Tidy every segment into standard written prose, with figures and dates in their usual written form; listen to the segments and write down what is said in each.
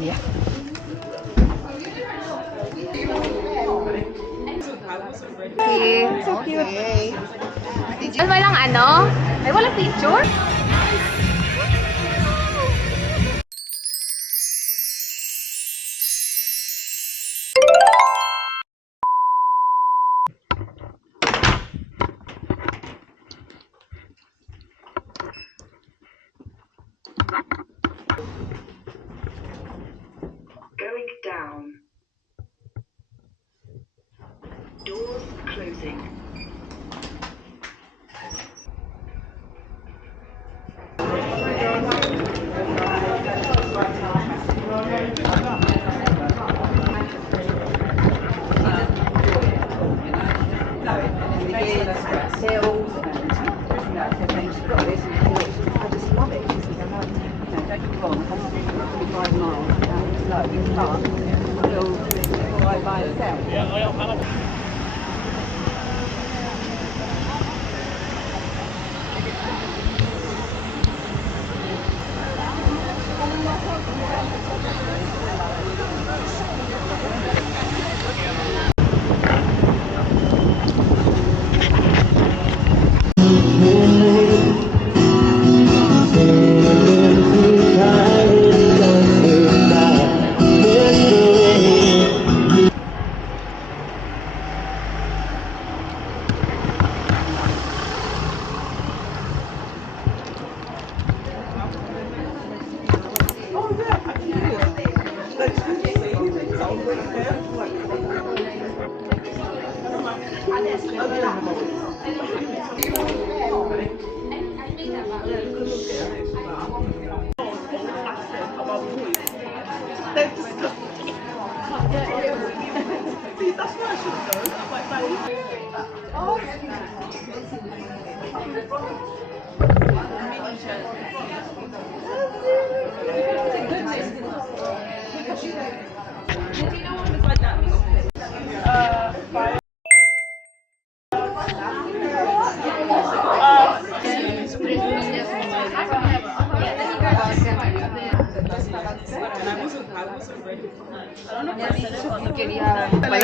Yeah. Okay. So cute. Okay. Did you... Walang ano? Ay, walang picture? Going down. Doors closing.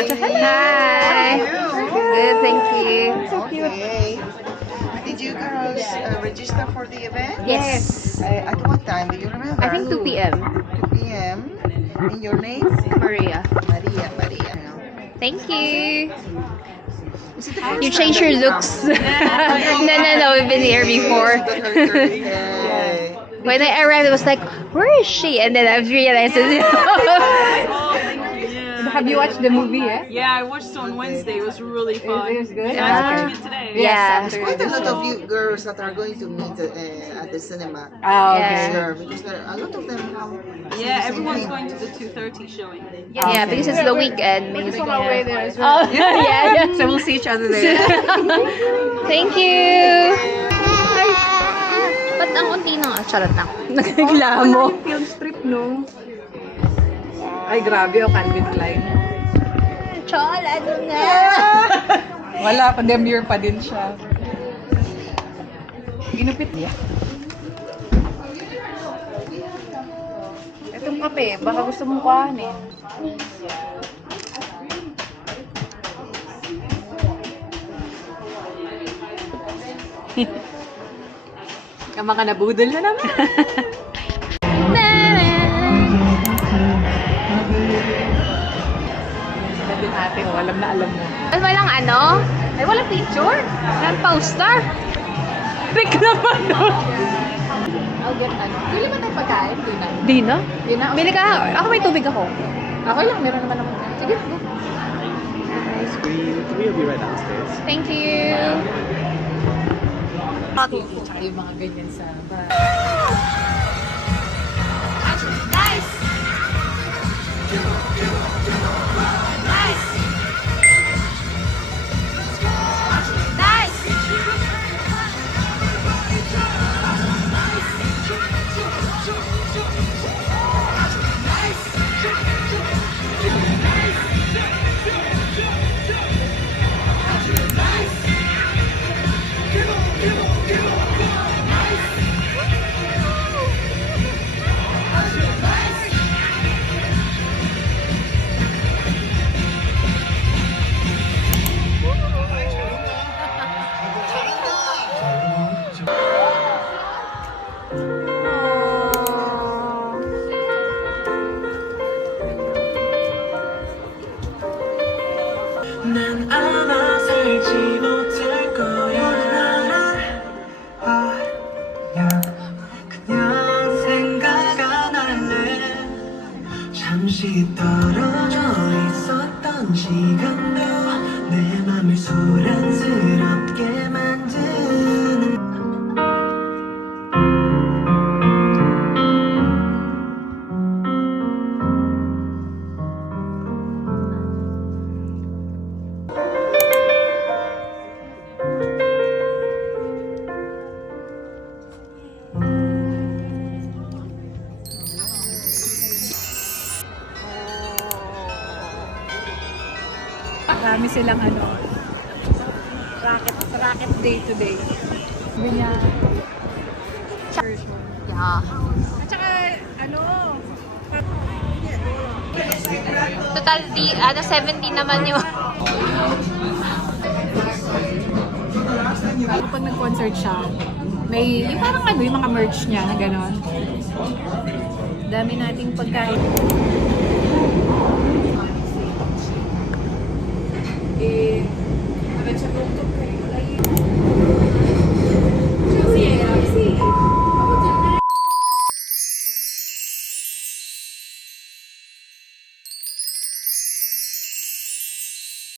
Hi. Good, thank you. So cute. Okay. Did you girls register for the event? Yes. At what time? Do you remember? I think 2 p.m. 2 p.m. And your name? Maria. Maria. Thank you. Is it the first You time changed that your you looks. come? No. We've been here before. Yeah. When I arrived, I was like, where is she? And then I realized it. Oh, thank you. Yeah. Have you watched the movie yet? Yeah, I watched it on Wednesday. It was really fun. It was good? And I'm Ah. watching it today. Yeah. There's quite a lot of you girls that are going to meet at the cinema. Oh, Yeah. okay. Sure, because there a lot of them have seen Yeah, the same everyone's thing. going to the 2:30 showing. Yeah, because it's the weekend. We're Maybe just we on can our way have... there as well. Oh, yeah. So we'll see each other there. Thank you. Ba't ang unti na? Charot lang. Nagla mo. Yung film strip, no? Ay, grabe, oh, Calvin Klein. Chol, ano na? Wala, pandemure pa din siya. Ginupit niya. Itong kape, baka gusto mong kuhanin. Yung mga nabudol na naman. Sila din ate, oh, alam na alam mo. Walang ano? Ay, walang picture? Walang poster? Pick naman nun. I'll get ano. Bili ba tayo pagkain? Di na. Di na? Di na. Bili ka. Ako may tubig ako. Okay lang, meron naman naman. Sige, go. We'll be right downstairs. Thank you. Tsaka yung mga ganyan sa bar. Nice! 잠시 떨어져 있었던 시간도 내 맘을 소란스럽게 만드는 Marami silang racket day to day. Sabi niya. Yeah. At saka, Total, 17 naman yung... kapag nag-concert siya, may, yung parang yung mga merch niya na gano'n. Dami nating pagkain. Diretso